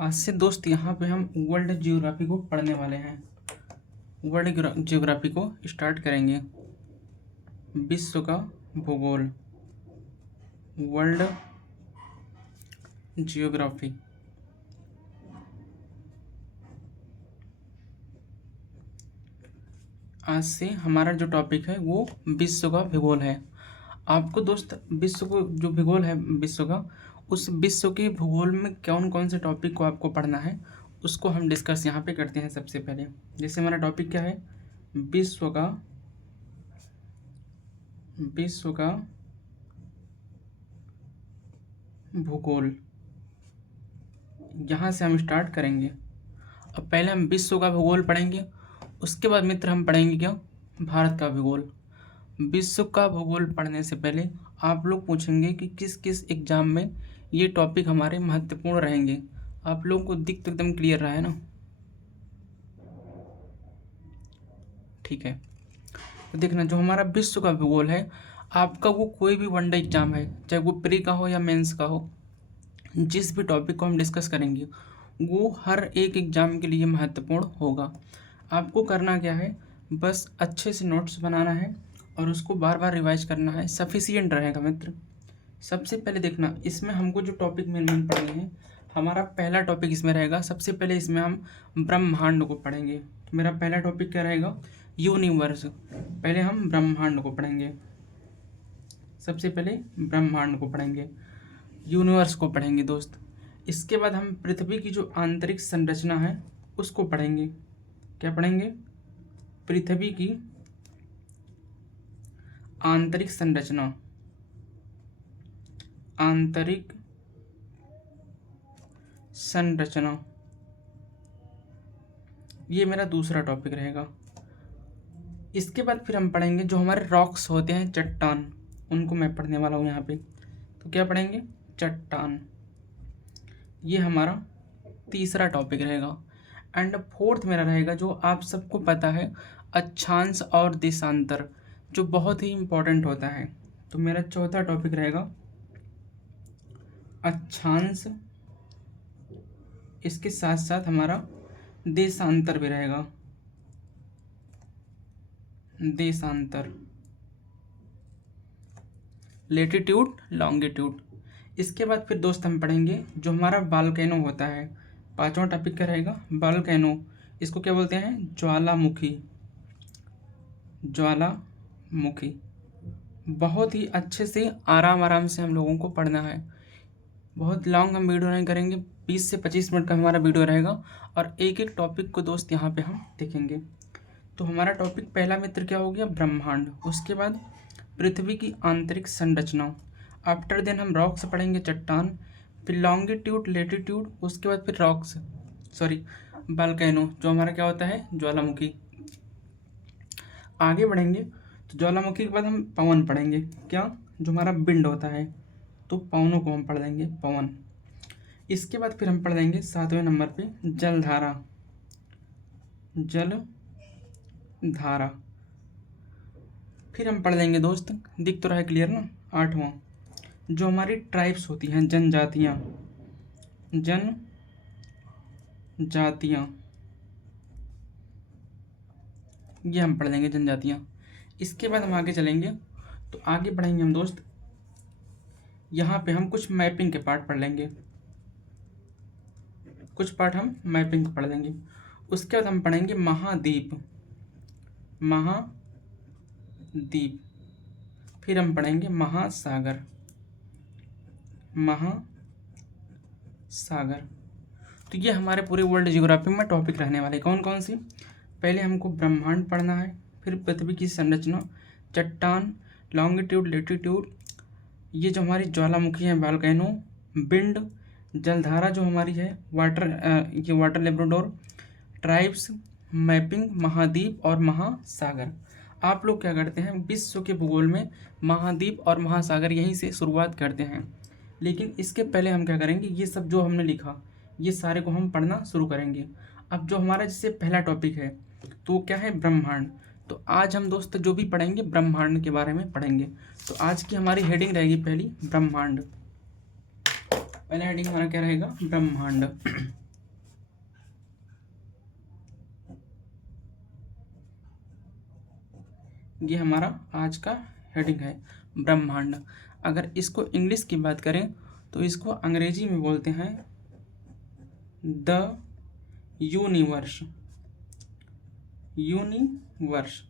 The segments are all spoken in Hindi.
आज से दोस्त यहाँ पे हम वर्ल्ड जियोग्राफी को पढ़ने वाले हैं। वर्ल्ड जियोग्राफी को स्टार्ट करेंगे। विश्व का भूगोल, वर्ल्ड जियोग्राफी। आज से हमारा जो टॉपिक है वो विश्व का भूगोल है। आपको दोस्त विश्व को जो भूगोल है विश्व का, उस विश्व के भूगोल में कौन कौन से टॉपिक को आपको पढ़ना है उसको हम डिस्कस यहाँ पे करते हैं। सबसे पहले जैसे हमारा टॉपिक क्या है, विश्व का भूगोल। यहाँ से हम स्टार्ट करेंगे। अब पहले हम विश्व का भूगोल पढ़ेंगे, उसके बाद मित्र हम पढ़ेंगे क्या, भारत का भूगोल। विश्व का भूगोल पढ़ने से पहले आप लोग पूछेंगे कि किस किस एग्जाम में ये टॉपिक हमारे महत्वपूर्ण रहेंगे। आप लोगों को दिख तो एकदम क्लियर रहा है ना, ठीक है। तो देखना, जो हमारा विश्व का भूगोल है आपका, वो कोई भी वनडे एग्जाम है, चाहे वो प्री का हो या मेंस का हो, जिस भी टॉपिक को हम डिस्कस करेंगे वो हर एक एग्ज़ाम के लिए महत्वपूर्ण होगा। आपको करना क्या है, बस अच्छे से नोट्स बनाना है और उसको बार बार रिवाइज करना है, सफिशिएंट रहेगा मित्र। सबसे पहले देखना, इसमें हमको जो टॉपिक मेन पढ़ने हैं, हमारा पहला टॉपिक इसमें रहेगा। सबसे पहले इसमें हम ब्रह्मांड को पढ़ेंगे। तो मेरा पहला टॉपिक क्या रहेगा, यूनिवर्स। पहले हम ब्रह्मांड को पढ़ेंगे। सबसे पहले ब्रह्मांड को पढ़ेंगे, यूनिवर्स को पढ़ेंगे दोस्त। इसके बाद हम पृथ्वी की जो आंतरिक संरचना है उसको पढ़ेंगे। क्या पढ़ेंगे, पृथ्वी की आंतरिक संरचना, आंतरिक संरचना, ये मेरा दूसरा टॉपिक रहेगा। इसके बाद फिर हम पढ़ेंगे जो हमारे रॉक्स होते हैं, चट्टान, उनको मैं पढ़ने वाला हूँ यहाँ पे। तो क्या पढ़ेंगे, चट्टान। ये हमारा तीसरा टॉपिक रहेगा। एंड फोर्थ मेरा रहेगा, जो आप सबको पता है, अक्षांश और देशांतर, जो बहुत ही इम्पोर्टेंट होता है। तो मेरा चौथा टॉपिक रहेगा अक्षांश, इसके साथ साथ हमारा देशांतर भी रहेगा, देशांतर, लेटीट्यूड लॉन्गिट्यूड। इसके बाद फिर दोस्त हम पढ़ेंगे जो हमारा वोल्केनो होता है। पांचवा टॉपिक क्या रहेगा, वोल्केनो। इसको क्या बोलते हैं, ज्वालामुखी, ज्वालामुखी। बहुत ही अच्छे से आराम से हम लोगों को पढ़ना है। बहुत लॉन्ग हम वीडियो नहीं करेंगे, 20 से 25 मिनट का हमारा वीडियो रहेगा और एक एक टॉपिक को दोस्त यहाँ पे हम देखेंगे। तो हमारा टॉपिक पहला मित्र क्या हो गया, ब्रह्मांड। उसके बाद पृथ्वी की आंतरिक संरचना। आफ्टर देन हम रॉक्स पढ़ेंगे, चट्टान, फिर लॉन्गिट्यूड, लेटीट्यूड, उसके बाद फिर रॉक्स, सॉरी वोल्केनो, जो हमारा क्या होता है, ज्वालामुखी। आगे बढ़ेंगे तो ज्वालामुखी के बाद हम पवन पढ़ेंगे। क्या, जो हमारा विंड होता है, तो पवनों को हम पढ़ देंगे, पवन। इसके बाद फिर हम पढ़ देंगे 7वें नंबर पे जलधारा, जलधारा। फिर हम पढ़ लेंगे दोस्त, दिख तो रहा है क्लियर ना, 8वां, जो हमारी ट्राइब्स होती हैं, जनजातियाँ, जनजातियाँ, ये हम पढ़ लेंगे, जनजातियाँ। इसके बाद हम आगे चलेंगे तो आगे पढ़ेंगे हम दोस्त, यहाँ पे हम कुछ मैपिंग के पार्ट पढ़ लेंगे, कुछ पार्ट हम मैपिंग पढ़ लेंगे। उसके बाद हम पढ़ेंगे महाद्वीप, महाद्वीप। फिर हम पढ़ेंगे महासागर, महासागर। तो ये हमारे पूरे वर्ल्ड जियोग्राफी में टॉपिक रहने वाले। कौन कौन सी, पहले हमको ब्रह्मांड पढ़ना है, फिर पृथ्वी की संरचना, चट्टान, लॉन्गिट्यूड, लेटीट्यूड, ये जो हमारी ज्वालामुखी है, वोल्केनो, विंड, जलधारा जो हमारी है, ये वाटर लेब्राडोर, ट्राइब्स, मैपिंग, महाद्वीप और महासागर। आप लोग क्या करते हैं, विश्व के भूगोल में महाद्वीप और महासागर यहीं से शुरुआत करते हैं, लेकिन इसके पहले हम क्या करेंगे, ये सब जो हमने लिखा ये सारे को हम पढ़ना शुरू करेंगे। अब जो हमारा जैसे पहला टॉपिक है तो क्या है, ब्रह्मांड। तो आज हम दोस्त जो भी पढ़ेंगे ब्रह्मांड के बारे में पढ़ेंगे। तो आज की हमारी हेडिंग रहेगी पहली, ब्रह्मांड। पहला हेडिंग हमारा क्या रहेगा, ब्रह्मांड। ये हमारा आज का हेडिंग है, ब्रह्मांड। अगर इसको इंग्लिश की बात करें तो इसको अंग्रेजी में बोलते हैं द यूनिवर्स। यूनिवर्स।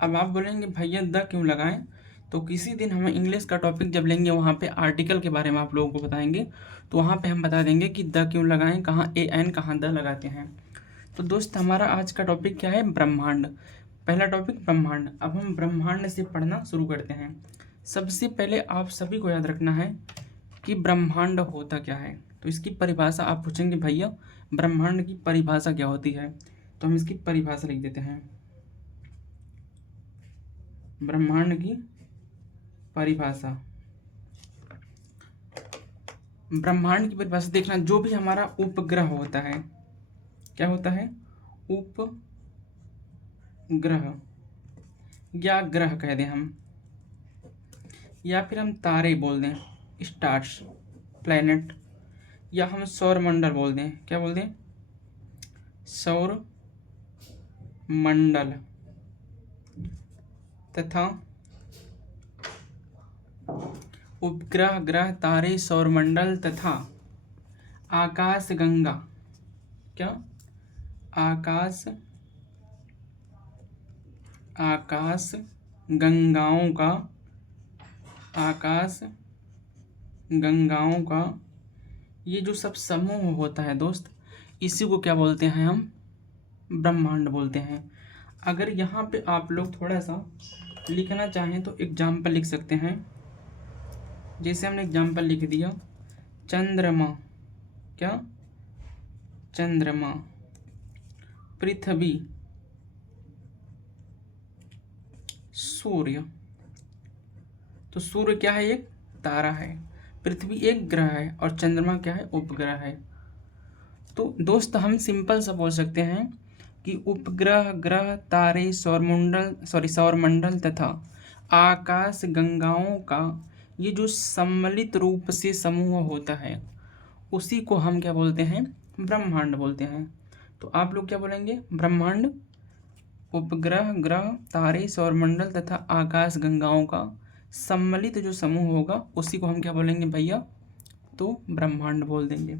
अब आप बोलेंगे भैया द क्यों लगाएं, तो किसी दिन हम इंग्लिश का टॉपिक जब लेंगे वहाँ पे आर्टिकल के बारे में आप लोगों को बताएंगे, तो वहाँ पे हम बता देंगे कि द क्यों लगाएं, कहाँ ए एन कहाँ द लगाते हैं। तो दोस्त हमारा आज का टॉपिक क्या है, ब्रह्मांड। पहला टॉपिक ब्रह्मांड। अब हम ब्रह्मांड से पढ़ना शुरू करते हैं। सबसे पहले आप सभी को याद रखना है कि ब्रह्मांड होता क्या है। तो इसकी परिभाषा आप पूछेंगे भैया ब्रह्मांड की परिभाषा क्या होती है, तो हम इसकी परिभाषा लिख देते हैं। ब्रह्मांड की परिभाषा। ब्रह्मांड की परिभाषा देखना, जो भी हमारा उपग्रह होता है, क्या होता है, उपग्रह या ग्रह कह दें हम, या फिर हम तारे बोल दें, स्टार्स, प्लैनेट, या हम सौर मंडल बोल दें, क्या बोल दें, सौर मंडल, तथा उपग्रह, ग्रह, तारे, सौरमंडल तथा आकाश गंगा, क्या, आकाश गंगाओं का ये जो सब समूह होता है दोस्त, इसी को क्या बोलते हैं, हम ब्रह्मांड बोलते हैं। अगर यहाँ पे आप लोग थोड़ा सा लिखना चाहें तो एग्जाम्पल लिख सकते हैं। जैसे हमने एग्जाम्पल लिख दिया, चंद्रमा, क्या, चंद्रमा, पृथ्वी, सूर्य। तो सूर्य क्या है, एक तारा है, पृथ्वी एक ग्रह है, और चंद्रमा क्या है, उपग्रह है। तो दोस्त हम सिंपल सा बोल सकते हैं कि उपग्रह, ग्रह, तारे, सौरमंडल तथा आकाश गंगाओं का ये जो सम्मिलित रूप से समूह होता है, उसी को हम क्या बोलते हैं, ब्रह्मांड बोलते हैं। तो आप लोग क्या बोलेंगे, ब्रह्मांड उपग्रह, ग्रह, तारे, सौरमंडल तथा आकाश गंगाओं का सम्मिलित जो समूह होगा उसी को हम क्या बोलेंगे भैया, तो ब्रह्मांड बोल देंगे।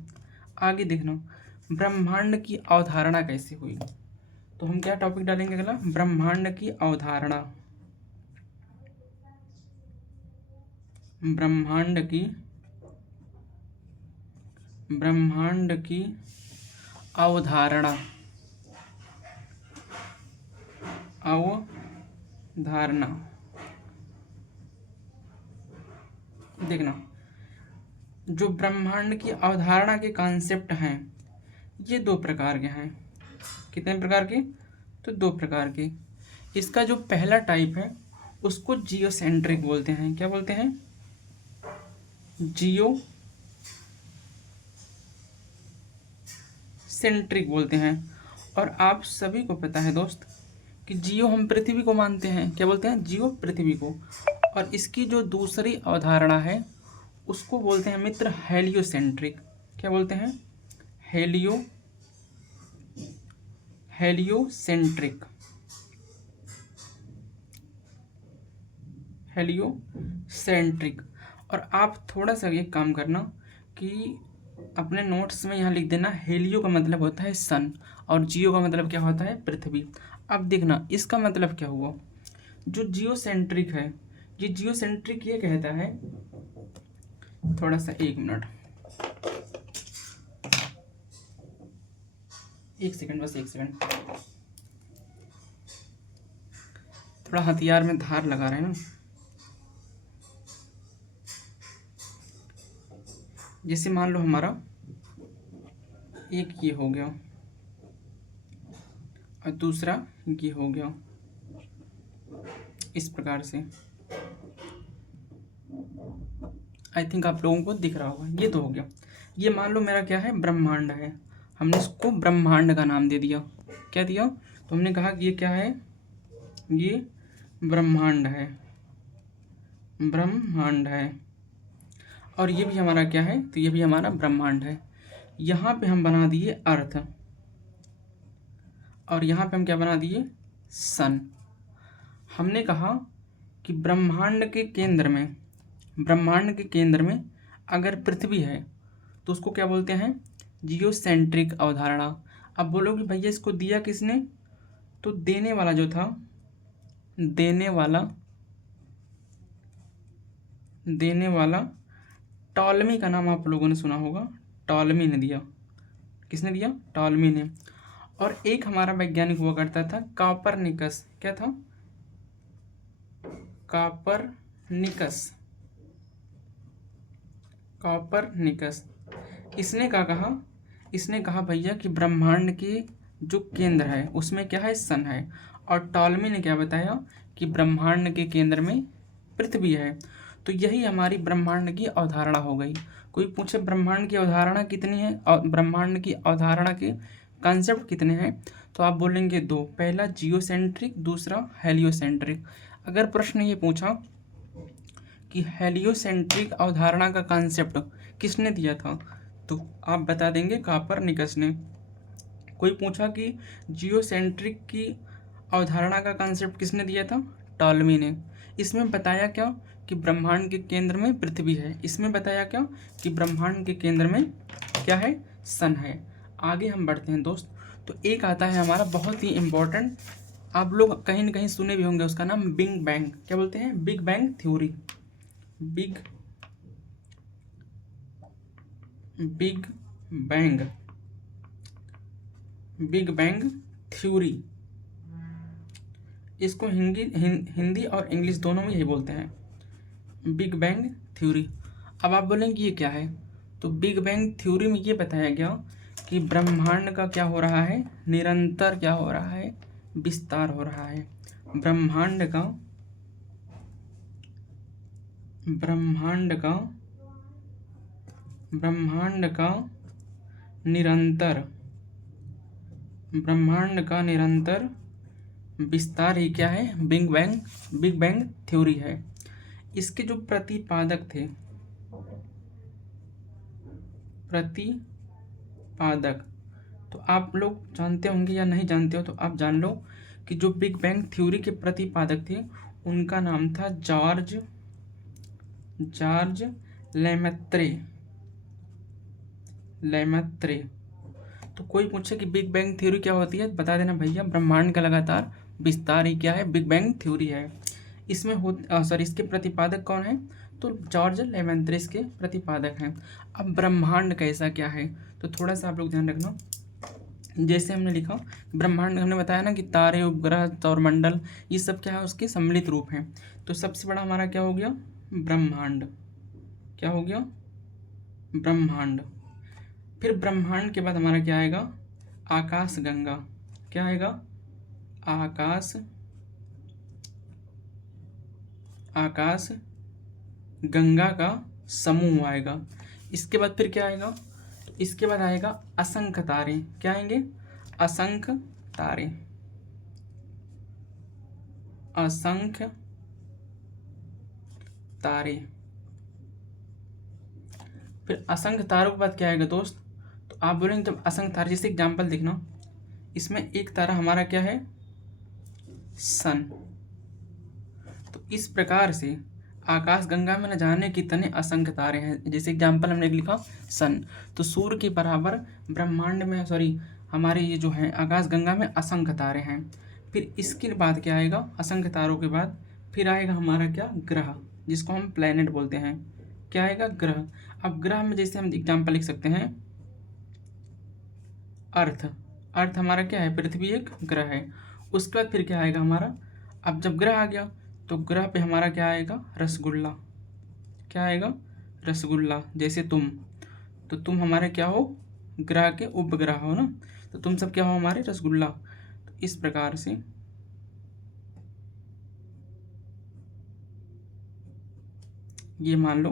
आगे देखना, ब्रह्मांड की अवधारणा कैसे हुई, तो हम क्या टॉपिक डालेंगे अगला, ब्रह्मांड की अवधारणा। ब्रह्मांड की अवधारणा, देखना, जो ब्रह्मांड की अवधारणा के कॉन्सेप्ट हैं ये दो प्रकार के हैं। कितने प्रकार के, तो दो प्रकार के। इसका जो पहला टाइप है उसको जियोसेंट्रिक बोलते हैं। क्या बोलते हैं, जियो सेंट्रिक बोलते हैं। और आप सभी को पता है दोस्त कि जियो हम पृथ्वी को मानते हैं, क्या बोलते हैं, जियो पृथ्वी को। और इसकी जो दूसरी अवधारणा है उसको बोलते हैं मित्र हेलियोसेंट्रिक। क्या बोलते हैं, हेलियोसेंट्रिक। और आप थोड़ा सा ये काम करना कि अपने नोट्स में यहाँ लिख देना, हेलियो का मतलब होता है सन और जियो का मतलब क्या होता है, पृथ्वी। अब देखना इसका मतलब क्या हुआ, जो जियोसेंट्रिक है, ये जियोसेंट्रिक ये कहता है, थोड़ा सा एक मिनट, एक सेकंड, बस एक सेकंड, थोड़ा हथियार में धार लगा रहे हैं ना। जैसे मान लो हमारा एक ये हो गया और दूसरा ये हो गया, इस प्रकार से। आई थिंक आप लोगों को दिख रहा होगा, ये तो हो गया। ये मान लो मेरा क्या है, ब्रह्मांड है, हमने इसको ब्रह्मांड का नाम दे दिया। क्या दिया, तो हमने कहा कि ये क्या है, ये ब्रह्मांड है, और ये भी हमारा क्या है, तो ये भी हमारा ब्रह्मांड है। यहाँ पे हम बना दिए अर्थ, और यहाँ पे हम क्या बना दिए, सन। हमने कहा कि ब्रह्मांड के केंद्र में अगर पृथ्वी है तो उसको क्या बोलते हैं, जियोसेंट्रिक अवधारणा। अब बोलोगे भैया इसको दिया किसने, तो देने वाला जो था, देने वाला टॉलमी का नाम आप लोगों ने सुना होगा, टॉलमी ने दिया। किसने दिया, टॉलमी ने। और एक हमारा वैज्ञानिक हुआ करता था कॉपरनिकस, क्या था, कॉपरनिकस। इसने कहा भैया कि ब्रह्मांड के जो केंद्र है उसमें क्या है, सन है। और टॉलमी ने क्या बताया कि ब्रह्मांड के केंद्र में पृथ्वी है। तो यही हमारी ब्रह्मांड की अवधारणा हो गई। कोई पूछे ब्रह्मांड की अवधारणा कितनी है और ब्रह्मांड की अवधारणा के कॉन्सेप्ट कितने हैं, तो आप बोलेंगे दो, पहला जियोसेंट्रिक, दूसरा हेलियोसेंट्रिक। अगर प्रश्न ये पूछा कि हेलियोसेंट्रिक अवधारणा का कॉन्सेप्ट किसने दिया था, तो आप बता देंगे कॉपरनिकस ने। कोई पूछा कि जियोसेंट्रिक की अवधारणा का कॉन्सेप्ट किसने दिया था, टॉलमी ने। इसमें बताया क्या कि ब्रह्मांड के केंद्र में पृथ्वी है। इसमें बताया क्या कि ब्रह्मांड के केंद्र में क्या है, सन है। आगे हम बढ़ते हैं दोस्त। तो एक आता है हमारा बहुत ही इम्पोर्टेंट, आप लोग कहीं न कहीं सुने भी होंगे, उसका नाम बिग बैंग, क्या बोलते हैं, big bang theory. Big bang theory, इसको हिंदी और इंग्लिश दोनों में यही बोलते हैं, बिग बैंग थ्योरी। अब आप बोलेंगे ये क्या है, तो बिग बैंग थ्योरी में ये बताया गया कि ब्रह्मांड का क्या हो रहा है, निरंतर क्या हो रहा है, विस्तार हो रहा है। ब्रह्मांड का निरंतर विस्तार ही क्या है, बिग बैंग थ्योरी है। इसके जो प्रतिपादक, तो आप लोग जानते होंगे या नहीं जानते हो, तो आप जान लो कि जो बिग बैंग थ्योरी के प्रतिपादक थे उनका नाम था जॉर्ज लेमेत्रे। तो कोई पूछे कि बिग बैंग थ्योरी क्या होती है, बता देना भैया ब्रह्मांड का लगातार विस्तार ही क्या है, बिग बैंग थ्योरी है। इसमें इसके प्रतिपादक कौन है, तो जॉर्ज लेमेत्रे इसके प्रतिपादक हैं। अब ब्रह्मांड कैसा क्या है, तो थोड़ा सा आप लोग ध्यान रखना। जैसे हमने लिखा ब्रह्मांड, हमने बताया ना कि तारे, उपग्रह, सौरमंडल, ये सब क्या है, उसके सम्मिलित रूप हैं। तो सबसे बड़ा हमारा क्या हो गया, ब्रह्मांड। क्या हो गया, ब्रह्मांड। फिर ब्रह्मांड के बाद हमारा क्या आएगा, आकाश गंगा। क्या आएगा, आकाश गंगा का समूह आएगा। इसके बाद फिर क्या आएगा, तो इसके बाद आएगा असंख्य तारे। क्या आएंगे, असंख्य तारे। फिर असंख्य तारों के बाद क्या आएगा दोस्त, तो आप बोलेंगे जब असंख्य तारे, जैसे एग्जाम्पल देखना, इसमें एक तारा हमारा क्या है, सन। तो इस प्रकार से आकाश गंगा में न जाने कितने असंख्य तारे हैं। जैसे एग्जाम्पल हमने लिखा सन, तो सूर्य के बराबर ब्रह्मांड में, हमारे ये जो है आकाश गंगा में असंख्य तारे हैं। फिर इसके बाद क्या आएगा, असंख्य तारों के बाद फिर आएगा हमारा क्या, ग्रह, जिसको हम प्लैनेट बोलते हैं। क्या आएगा, ग्रह। अब ग्रह में जैसे हम एग्जाम्पल लिख सकते हैं, अर्थ हमारा क्या है, पृथ्वी एक ग्रह है। उसके बाद फिर क्या आएगा हमारा, अब जब ग्रह आ गया तो ग्रह पे हमारा क्या आएगा, रसगुल्ला। क्या आएगा, रसगुल्ला। जैसे तो तुम हमारे क्या हो, ग्रह के उपग्रह हो ना, तो तुम सब क्या हो, हमारे रसगुल्ला। तो इस प्रकार से ये मान लो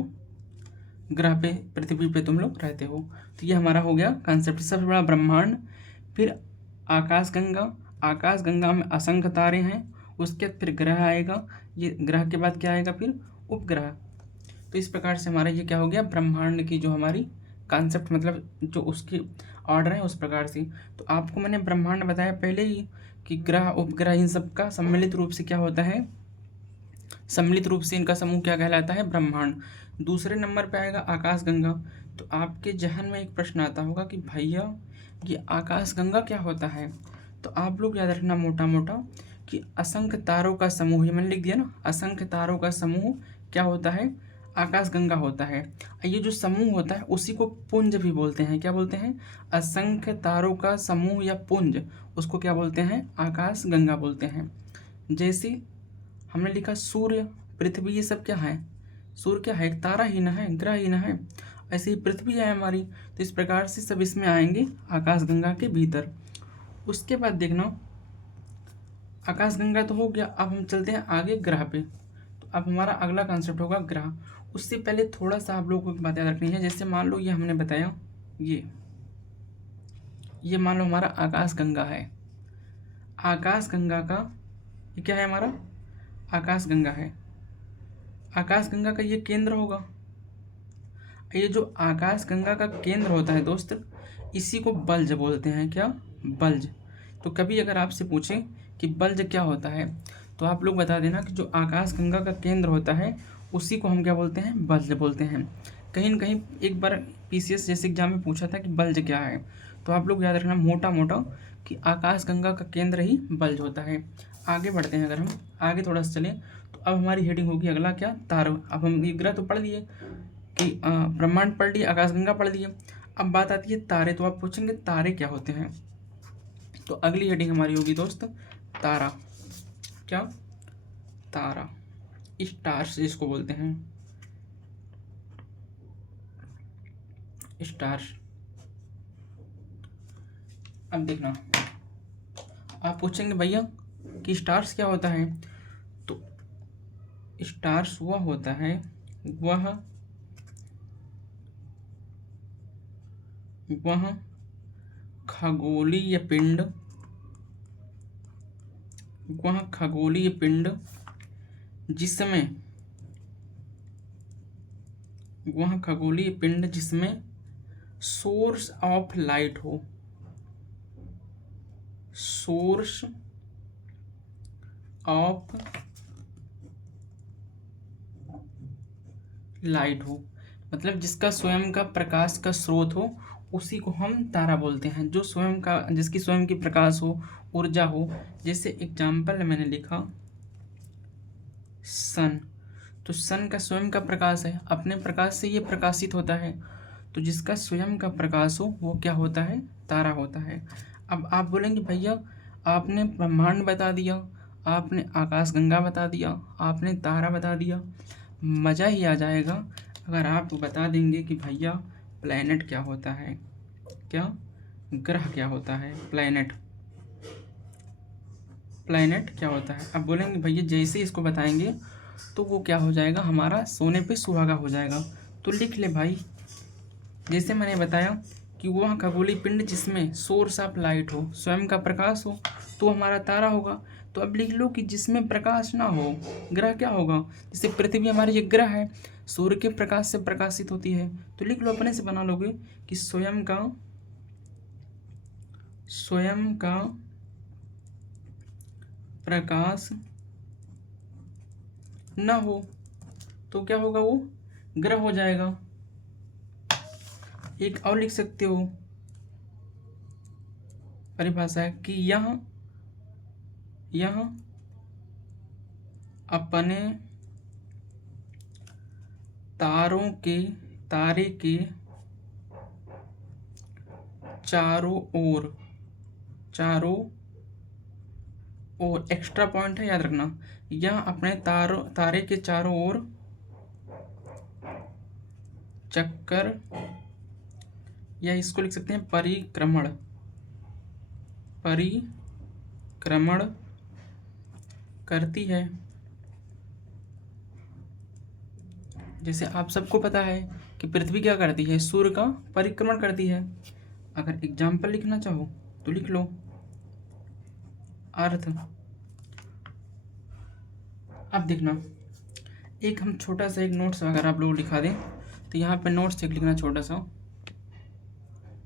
ग्रह पे, पृथ्वी पे तुम लोग रहते हो। तो ये हमारा हो गया कॉन्सेप्ट, सबसे बड़ा ब्रह्मांड। फिर आकाशगंगा में असंख्य तारे हैं। उसके बाद फिर ग्रह आएगा, ये ग्रह के बाद क्या आएगा, फिर उपग्रह। तो इस प्रकार से हमारा ये क्या हो गया, ब्रह्मांड की जो हमारी कॉन्सेप्ट, मतलब जो उसकी ऑर्डर है उस प्रकार से। तो आपको मैंने ब्रह्मांड बताया पहले ही कि ग्रह उपग्रह इन सब का सम्मिलित रूप से क्या होता है, सम्मिलित रूप से इनका समूह क्या कहलाता है, ब्रह्मांड। दूसरे नंबर पे आएगा आकाशगंगा। तो आपके जहन में एक प्रश्न आता होगा कि भैया ये आकाशगंगा क्या होता है। तो आप लोग याद रखना मोटा मोटा कि असंख्य तारों का समूह, ये मैंने लिख दिया ना, असंख्य तारों का समूह क्या होता है, आकाशगंगा होता है। ये जो समूह होता है उसी को पुंज भी बोलते हैं। क्या बोलते हैं, असंख्य तारों का समूह या पुंज, उसको क्या बोलते हैं, आकाशगंगा बोलते हैं। जैसे हमने लिखा सूर्य, पृथ्वी, ये सब क्या है, सूर्य क्या है, एक तारा ही ना है, ग्रह ही ना है। ऐसे ही पृथ्वी है हमारी। तो इस प्रकार से सब इसमें आएंगे आकाशगंगा के भीतर। उसके बाद देखना, आकाशगंगा तो हो गया, अब हम चलते हैं आगे ग्रह पे। तो अब हमारा अगला कॉन्सेप्ट होगा ग्रह। उससे पहले थोड़ा सा आप लोगों को एक बात याद रखनी है। जैसे मान लो ये हमने बताया, ये मान लो हमारा आकाशगंगा है। आकाशगंगा का ये क्या है, हमारा आकाशगंगा है। आकाशगंगा का ये केंद्र होगा। ये जो आकाशगंगा का केंद्र होता है दोस्त, इसी को बल्ज बोलते हैं। क्या, बल्ज। तो कभी अगर आपसे पूछें कि बल्ज क्या होता है, तो आप लोग बता देना कि जो आकाशगंगा का केंद्र होता है उसी को हम क्या बोलते हैं, बल्ज बोलते हैं। कहीं न कहीं एक बार पीसीएस जैसे एग्जाम में पूछा था कि बल्ज क्या है। तो आप लोग याद रखना मोटा मोटा कि आकाशगंगा का केंद्र ही बल्ज होता है। आगे बढ़ते हैं, अगर हम आगे थोड़ा सा चलें तो अब हमारी हेडिंग होगी अगला क्या, तारों। अब हम ये ग्रह तो पढ़ लिए कि ब्रह्मांड पढ़ लिए, आकाशगंगा पढ़ लिए। अब बात आती है तारे। तो आप पूछेंगे तारे क्या होते हैं। तो अगली हेडिंग हमारी होगी दोस्त तारा। क्या, तारा, स्टार्स जिसको बोलते हैं, स्टार्स। अब देखना, आप पूछेंगे भैया कि स्टार्स क्या होता है। तो स्टार्स वह होता है, वह खगोलीय पिंड, वह खगोलीय पिंड जिसमें, वह खगोलीय पिंड जिसमें सोर्स ऑफ लाइट हो, सोर्स ऑफ लाइट हो, मतलब जिसका स्वयं का प्रकाश का स्रोत हो, उसी को हम तारा बोलते हैं। जो स्वयं का, जिसकी स्वयं की प्रकाश हो, ऊर्जा हो। जैसे एग्जाम्पल मैंने लिखा सन। तो सन का स्वयं का प्रकाश है, अपने प्रकाश से ये प्रकाशित होता है। तो जिसका स्वयं का प्रकाश हो वो क्या होता है, तारा होता है। अब आप बोलेंगे भैया आपने ब्रह्मांड बता दिया, आपने आकाशगंगा बता दिया, आपने तारा बता दिया, मज़ा ही आ जाएगा अगर आप बता देंगे कि भैया प्लैनेट क्या होता है। क्या, ग्रह क्या होता है, प्लैनेट, प्लैनेट क्या होता है। अब बोलेंगे भैया जैसे इसको बताएंगे तो वो क्या हो जाएगा, हमारा सोने पे सुहागा हो जाएगा। तो लिख ले भाई, जैसे मैंने बताया कि वह खगोलीय पिंड जिसमें सोर्स ऑफ लाइट हो, स्वयं का प्रकाश हो, तो हमारा तारा होगा। तो अब लिख लो कि जिसमें प्रकाश ना हो, ग्रह क्या होगा। जैसे पृथ्वी हमारी एक ग्रह है, सूर्य के प्रकाश से प्रकाशित होती है। तो लिख लो, अपने से बना लोगे कि स्वयं का प्रकाश न हो तो क्या होगा, वो ग्रह हो जाएगा। एक और लिख सकते हो परिभाषा है कि यह अपने तारे के चारों ओर एक्स्ट्रा पॉइंट है, याद रखना, यह अपने तारे के चारों ओर चक्कर, या इसको लिख सकते हैं परिक्रमण करती है। जैसे आप सबको पता है कि पृथ्वी क्या करती है, सूर्य का परिक्रमण करती है। अगर एग्जाम्पल लिखना चाहो तो लिख लो अर्थ। अब देखना, एक हम छोटा सा एक नोट्स अगर आप लोग लिखा दें तो यहाँ पे नोट्स एक लिखना, छोटा सा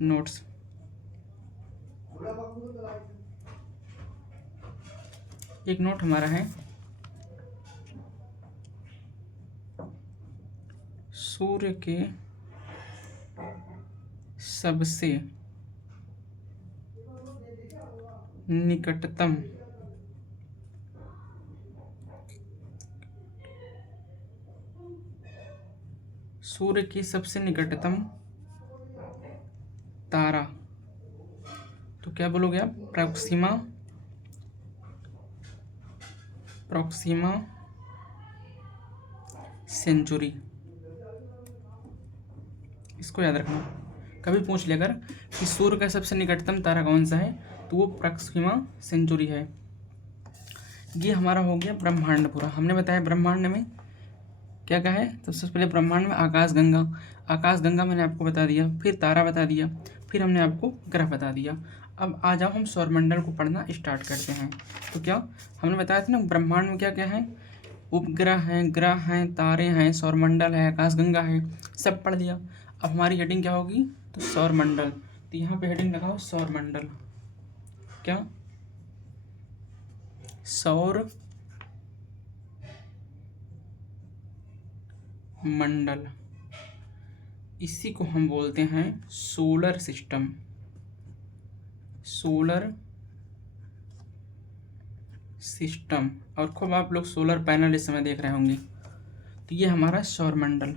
नोट्स। एक नोट हमारा है, सूर्य के सबसे निकटतम सूर्य की सबसे निकटतम तारा, तो क्या बोलोगे आप? Proxima Centauri. इसको याद रखना, कभी पूछ लिया अगर कि सूर्य का सबसे निकटतम तारा कौन सा है, तो वो प्रॉक्सिमा सेंचुरी है। ये हमारा हो गया ब्रह्मांड पूरा। हमने बताया ब्रह्मांड में क्या क्या है। तो सबसे पहले ब्रह्मांड में आकाशगंगा मैंने आपको बता दिया, फिर तारा बता दिया, फिर हमने आपको ग्रह बता दिया। अब आ जाओ हम सौरमंडल को पढ़ना स्टार्ट करते हैं। तो क्या हमने बताया था ना, ब्रह्मांड में क्या क्या है, उपग्रह हैं, ग्रह हैं, तारे हैं, सौरमंडल है, आकाशगंगा है, सब पढ़ लिया। अब हमारी हेडिंग क्या होगी, तो सौरमंडल। तो यहाँ पे हेडिंग लगाओ सौरमंडल। क्या? सौर मंडल, इसी को हम बोलते हैं सोलर सिस्टम। और खूब आप लोग सोलर पैनल इस समय देख रहे होंगे। तो ये हमारा सौरमंडल।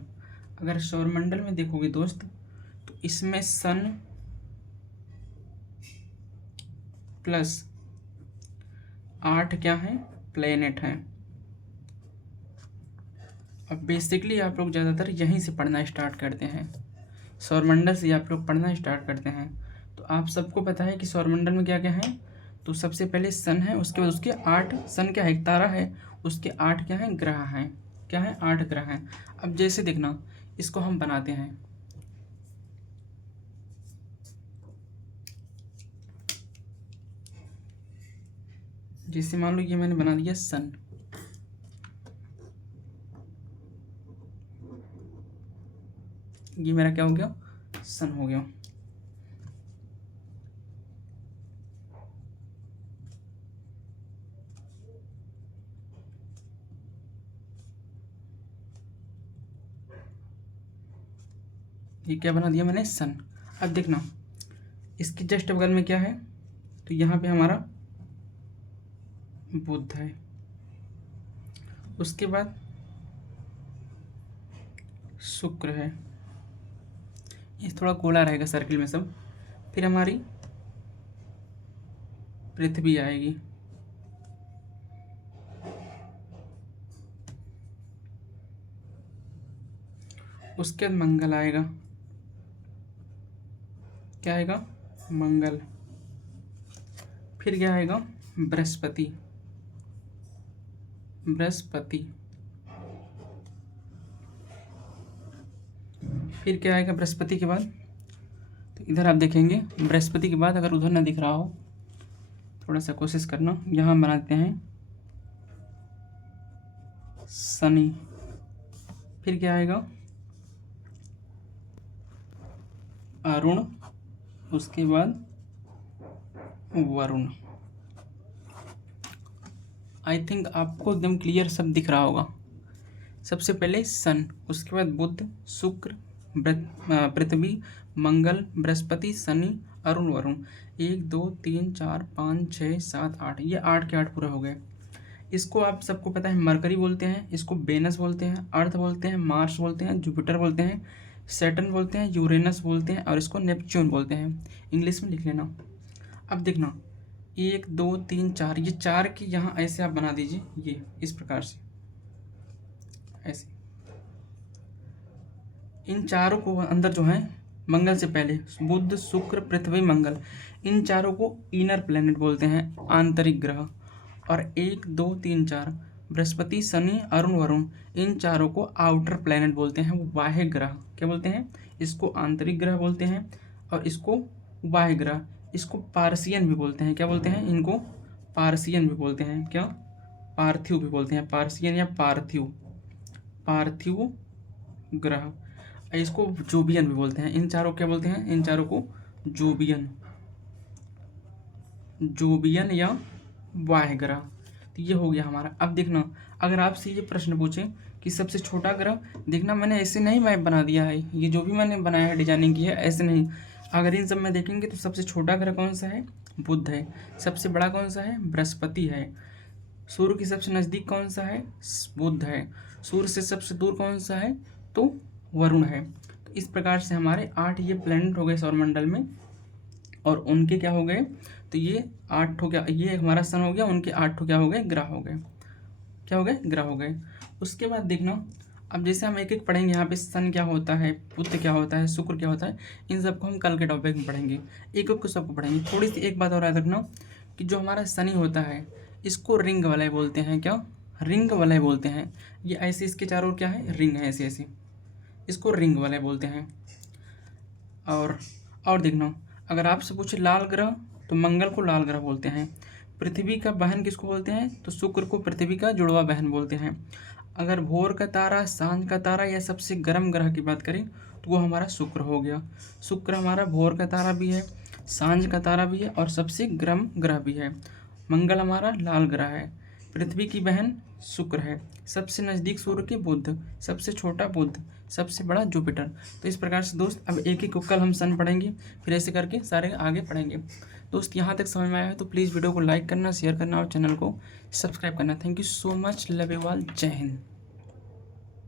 अगर सौरमंडल में देखोगे दोस्त, तो इसमें सन प्लस 8 क्या है, प्लेनेट हैं। अब बेसिकली आप लोग ज़्यादातर यहीं से पढ़ना स्टार्ट करते हैं, सौरमंडल से आप लोग पढ़ना स्टार्ट करते हैं। तो आप सबको पता है कि सौरमंडल में क्या क्या है। तो सबसे पहले सन है, उसके बाद उसके 8, सन क्या है, एक तारा है, उसके 8 क्या है, ग्रह हैं। क्या है, 8 ग्रह हैं। अब जैसे देखना, इसको हम बनाते हैं, जैसे मान लो ये मैंने बना दिया सन। ये मेरा क्या हो गया, सन हो गया। ये क्या बना दिया मैंने, सन। अब देखना, इसके जस्ट बगल में क्या है, तो यहाँ पे हमारा बुध है। उसके बाद शुक्र है, ये थोड़ा गोला रहेगा सर्किल में सब। फिर हमारी पृथ्वी आएगी, उसके बाद मंगल आएगा। क्या आएगा, मंगल। फिर क्या आएगा, बृहस्पति। फिर क्या आएगा बृहस्पति के बाद, तो इधर आप देखेंगे बृहस्पति के बाद, अगर उधर ना दिख रहा हो, थोड़ा सा कोशिश करना, यहाँ बनाते हैं शनि। फिर क्या आएगा, अरुण, उसके बाद वरुण। आई थिंक आपको एकदम क्लियर सब दिख रहा होगा। सबसे पहले सन, उसके बाद बुध, शुक्र, पृथ्वी, मंगल, बृहस्पति, शनि, अरुण, वरुण। 1 2 3 4 5 6 7 8, ये 8 के 8 पूरा हो गए। इसको आप सबको पता है मरकरी बोलते हैं, इसको वेनस बोलते हैं, अर्थ बोलते हैं, मार्स बोलते हैं, जुपिटर बोलते हैं, सैटर्न बोलते हैं, यूरेनस बोलते हैं, और इसको नेपच्यून बोलते हैं। इंग्लिश में लिख लेना। अब देखना, 1 2 3 4, ये 4 की यहाँ ऐसे आप बना दीजिए, ये इस प्रकार से ऐसे। इन चारों को अंदर जो है, मंगल से पहले बुध, शुक्र, पृथ्वी, मंगल, इन चारों को इनर प्लेनेट बोलते हैं, आंतरिक ग्रह। और 1 2 3 4, बृहस्पति, शनि, अरुण, वरुण, इन चारों को आउटर प्लेनेट बोलते हैं, वो बाह्य ग्रह। क्या बोलते हैं, इसको आंतरिक ग्रह बोलते हैं, और इसको बाह्य ग्रह। इसको पार्सियन भी बोलते हैं। क्या बोलते हैं, इनको पार्सियन भी बोलते हैं। क्या, पार्थिव भी बोलते हैं, पार्सियन या पार्थिव ग्रह। इसको जोबियन भी बोलते हैं। इन चारों क्या बोलते हैं, इन चारों को जोबियन। जोवियन या बाह्य ग्रह। तो ये हो गया हमारा। अब देखना, अगर आपसे ये प्रश्न पूछे कि सबसे छोटा ग्रह, देखना मैंने ऐसे नहीं मैप बना दिया है, ये जो भी मैंने बनाया है, डिजाइनिंग की है, ऐसे नहीं। अगर इन सब में देखेंगे तो सबसे छोटा ग्रह कौन सा है? बुध है। सबसे बड़ा कौन सा है? बृहस्पति है। सूर्य के सबसे नज़दीक कौन सा है? बुध है। सूर्य से सबसे दूर कौन सा है? तो वरुण है। तो इस प्रकार से हमारे 8 ये प्लैनेट हो गए सौरमंडल में, और उनके क्या हो गए? तो ये 8 हो गया, ये हमारा सन हो गया, उनके 8 क्या हो गए? ग्रह हो गए। क्या हो गए? ग्रह हो गए। उसके बाद देखना, अब जैसे हम एक एक पढ़ेंगे, यहाँ पे सन क्या होता है, बुध क्या होता है, शुक्र क्या होता है, इन सबको हम कल के टॉपिक में पढ़ेंगे, एक एक को सबको पढ़ेंगे। थोड़ी सी एक बात और याद रखना कि जो हमारा शनि होता है, इसको रिंग वलय बोलते हैं। क्या? रिंग वलय बोलते हैं। ये ऐसे, इसके चारों ओर क्या है? रिंग है, ऐसे ऐसे, इसको रिंग वलय बोलते हैं। और देखना, अगर आपसे पूछे लाल ग्रह, तो मंगल को लाल ग्रह बोलते हैं। पृथ्वी का बहन किसको बोलते हैं? तो शुक्र को पृथ्वी का जुड़वा बहन बोलते हैं। अगर भोर का तारा, सांझ का तारा या सबसे गर्म ग्रह की बात करें तो वो हमारा शुक्र हो गया। शुक्र हमारा भोर का तारा भी है, सांझ का तारा भी है, और सबसे गर्म ग्रह भी है। मंगल हमारा लाल ग्रह है। पृथ्वी की बहन शुक्र है। सबसे नज़दीक सूर्य के बुध, सबसे छोटा बुध, सबसे बड़ा जुपिटर। तो इस प्रकार से दोस्त, अब एक एक को कल हम सन पढ़ेंगे, फिर ऐसे करके सारे आगे पढ़ेंगे। दोस्त यहाँ तक समझ में आया है तो प्लीज़ वीडियो को लाइक करना, शेयर करना और चैनल को सब्सक्राइब करना। Thank you so much, love you all, जय हिंद।